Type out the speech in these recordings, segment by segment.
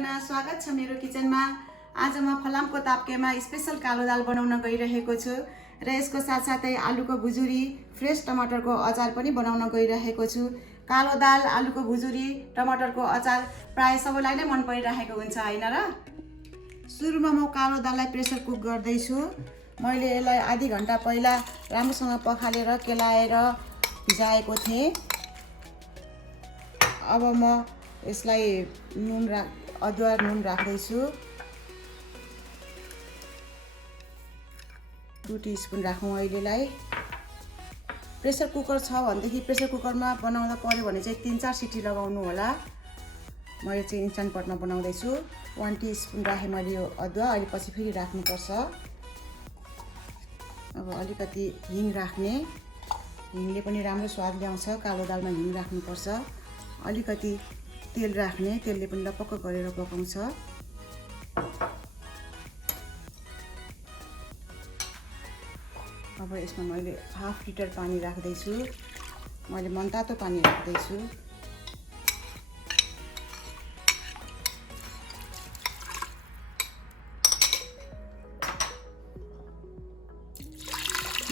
सबैजना स्वागत छ मेरो किचनमा। आज म फलामको ताप्केमा स्पेशल कालो दाल बनाउन गइरहेको छु र यसको साथसाथै आलुको भुजुरी, फ्रेश टमाटरको अचार पनि बनाउन गइरहेको छु। कालो दाल, आलुको भुजुरी, टमाटरको अचार प्राय सबैलाई नै मन परिरहेको हुन्छ हैन र? सुरुमा म कालो दाललाई प्रेसर कुक गर्दै छु। मैले यसलाई आधी घण्टा पहिला राम्रोसँग पखालेर केलाएर भिजाएको थिएँ। अब म यसलाई अदुवा नुन राख्दै छु। 2 टीस्पुन राखौँ अहिलेलाई। प्रेसर कुकर छ भनेदेखि प्रेसर कुकरमा बनाउँदा पर्यो भने चाहिँ 3-4 सिटी लगाउनु होला। मैले चाहिँ इन्स्ट्यान्ट पटमा बनाउँदै छु। 1 टीस्पुन राखेँ मैले यो अदुवा, अहिले पछि फेरि राख्नुपर्छ। अब अलिकति हिङ राख्ने, हिङले पनि राम्रो स्वाद ल्याउँछ। कालो दालमा हिङ राख्नुपर्छ। अलिकति तेल राख्ने, तेलले पनि लपक्क गरेर पकाउँछ। अब यसमा मैले हाफ लिटर पानी राख्दै छु। मैले मनतातो पानी राख्दै छु।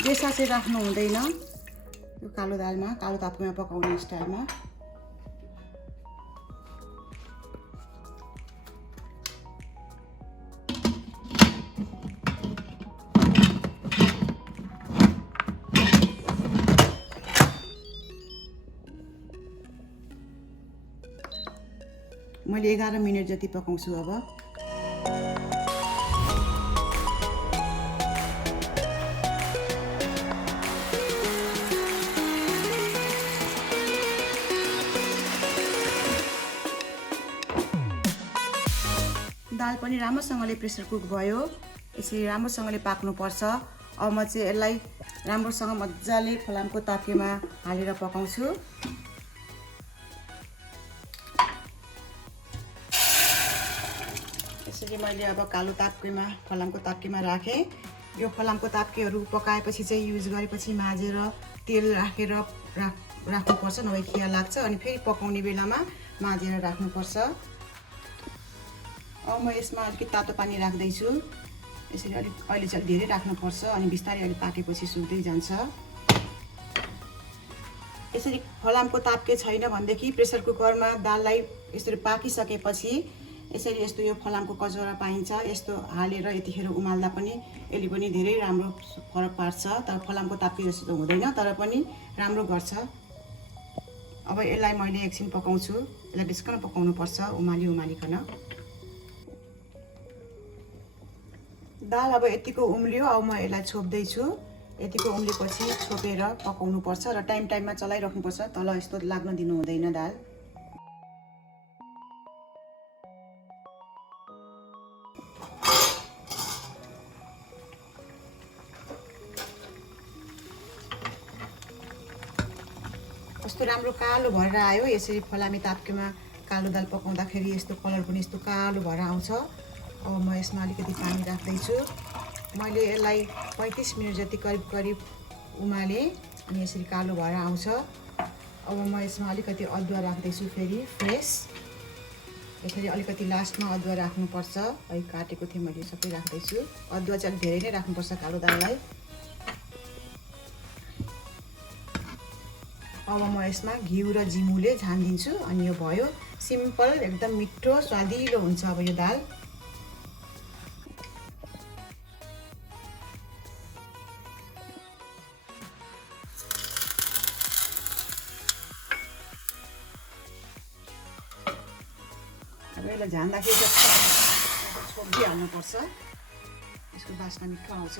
बेसा चाहिँ राख्नु हुँदैन यो कालो दालमा, कालो ताप्केमा पकाउने स्टाइलमा। मैले 11 मिनेट जति पकाउँछु। अब दाल पनि राम्रोसँगले प्रेसर कुक भयो। यसरी राम्रोसँगले पाक्नुपर्छ। अब म चाहिँ यसलाई राम्रोसँग मजाले फलामको ताप्केमा हालेर पकाउँछु। यसरी मैले अब कालो ताप्केमा, फलामको ताप्केमा राखेँ। यो फलामको ताप्केहरू पकाएपछि चाहिँ युज गरेपछि माजेर तेल राखेर राख्नुपर्छ, नभए खिया लाग्छ। अनि फेरि पकाउने बेलामा माजेर राख्नुपर्छ। अब म यसमा अलिकति तातो पानी राख्दैछु। यसरी अहिले चाहिँ धेरै राख्नुपर्छ, अनि बिस्तारै अलि पाकेपछि सुक्दै जान्छ। यसरी फलामको ताप्के छैन भनेदेखि प्रेसर कुकरमा दाललाई यसरी पाकिसकेपछि यसरी यस्तो यो फलामको कचौरा पाइन्छ, यस्तो हालेर यतिखेर उमाल्दा पनि यसले पनि धेरै राम्रो फरक पार्छ। तर फलामको ताप्के जस्तो हुँदैन, तर पनि राम्रो गर्छ। अब यसलाई मैले एकछिन पकाउँछु। यसलाई बिस्कन पकाउनुपर्छ, उमालिकन। दाल अब यतिको उम्लियो। अब म यसलाई छोप्दैछु। यतिको उम्लेपछि छोपेर पकाउनुपर्छ र टाइममा चलाइराख्नुपर्छ। तल यस्तो लाग्न दिनु हुँदैन दाल। कस्तो राम्रो कालो भएर आयो। यसरी फलामे ताप्केमा कालो दाल पकाउँदाखेरि यस्तो कलर पनि यस्तो कालो भएर आउँछ। अब म यसमा अलिकति पानी राख्दैछु। मैले यसलाई 35 मिनट जति करिब उमालेँ, अनि यसरी कालो भएर आउँछ। अब म यसमा अलिकति अदुवा राख्दैछु, फेरि फ्रेस। यसरी अलिकति लास्टमा अदुवा राख्नुपर्छ। अहिले काटेको थिएँ मैले, सबै राख्दैछु। अदुवा चाहिँ अलिक धेरै नै राख्नुपर्छ कालो दाललाई। अब म यसमा घिउ र जिमुले झानिदिन्छु, अनि यो भयो। सिम्पल, एकदम मिठो स्वादिलो हुन्छ अब यो दाल। अब यसलाई झान्दाखेरि छोपिहाल्नुपर्छ, यसको बास्ना मिठो आउँछ।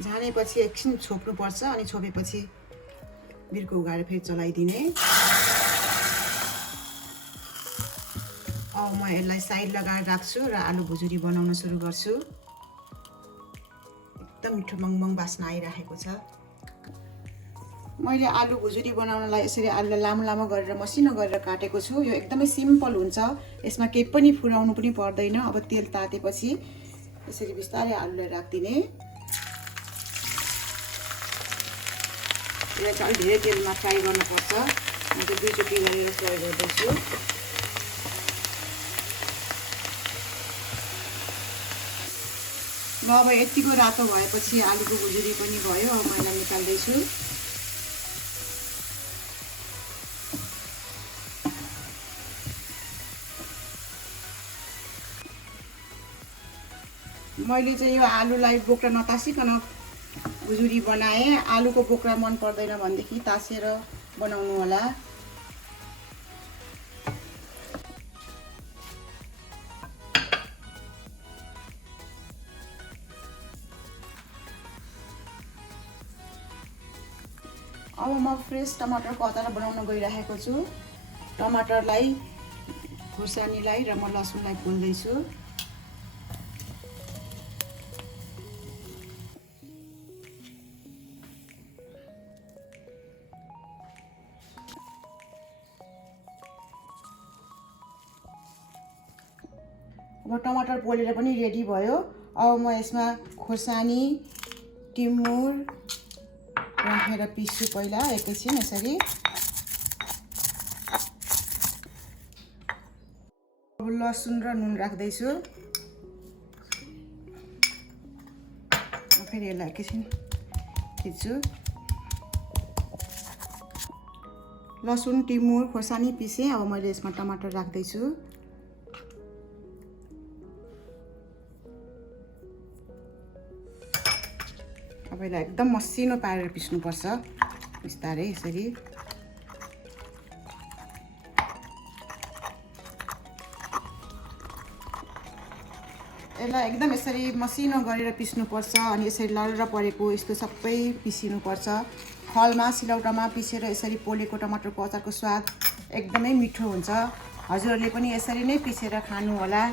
झानेपछि एकछिन छोप्नुपर्छ, अनि छोपेपछि बिर्को उघाएर फेरि चलाइदिने। अब म यसलाई साइड लगाएर राख्छु र आलु भुजुरी बनाउन सुरु गर्छु। एकदम मिठो मङमङ बास्ना आइरहेको छ। मैले आलु भुजुरी बनाउनलाई यसरी आलुलाई लामो लामो गरेर मसिनो गरेर काटेको छु। यो एकदमै सिम्पल हुन्छ, यसमा केही पनि फुराउनु पनि पर्दैन। अब तेल तातेपछि यसरी बिस्तारै आलुलाई राख्दिने। यसलाई चाहिँ अलिक धेरै तेलमा फ्राई गर्नुपर्छ। म चाहिँ दुईचोटि गरेर प्रयोग गर्दैछु। ल अब यतिको रातो भएपछि आलुको भुजुरी पनि भयो। अब म यसलाई निकाल्दैछु। मैले चाहिँ यो आलुलाई बोक्रा नतासिकन भुजुरी बनाएँ। आलुको बोक्रा मन पर्दैन भनेदेखि तासेर बनाउनु होला। अब म फ्रेस टमाटरको अचार बनाउन गइरहेको छु। टमाटरलाई, खुर्सानीलाई र म लसुनलाई पोल्दैछु। अब टमाटर पोलेर पनि रेडी भयो। अब म यसमा खुर्सानी, टिमुर राखेर पिस्छु। पहिला एकैछिन यसरी। अब लसुन र नुन राख्दैछु। फेरि यसलाई एकैछिन खिच्छु। लसुन, टिमुर, खोर्सानी पिसेँ। अब मैले यसमा टमाटर राख्दैछु। अब यसलाई एकदम मसिनो पारेर पिस्नुपर्छ, बिस्तारै यसरी। यसलाई एकदम यसरी मसिनो गरेर पिस्नुपर्छ। अनि यसरी लरेर परेको यस्तो सबै पिसिनुपर्छ। खलमा, सिलौटामा पिसेर यसरी पोलेको टमाटरको अचारको स्वाद एकदमै मिठो हुन्छ। हजुरहरूले पनि यसरी नै पिसेर खानु होला।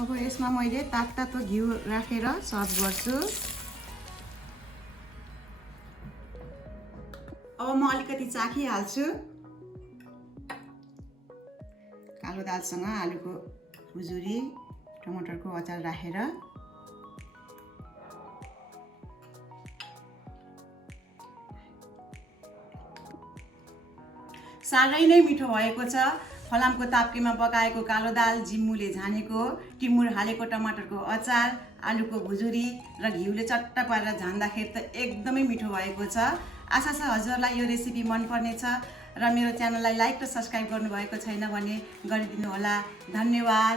अब यसमा मैले तातो घिउ राखेर सर्भ गर्छु। अब म अलिकति चाखिहाल्छु। कालो दालसँग आलुको भुजुरी, टमाटरको अचार राखेर। साह्रै नै मिठो भएको छ। फलामको ताप्केमा पकाएको कालो दाल, जिम्मुले झानेको, टिमुर हालेको टमाटरको अचार, आलुको भुजुरी र घिउले चट्ट पारेर झान्दाखेरि त एकदमै मिठो भएको छ। आशा छ हजुरलाई यो रेसिपी मन पर्नेछ र मेरो च्यानललाई लाइक र सब्स्क्राइब गर्नुभएको छैन भने गरिदिनु होला। धन्यवाद।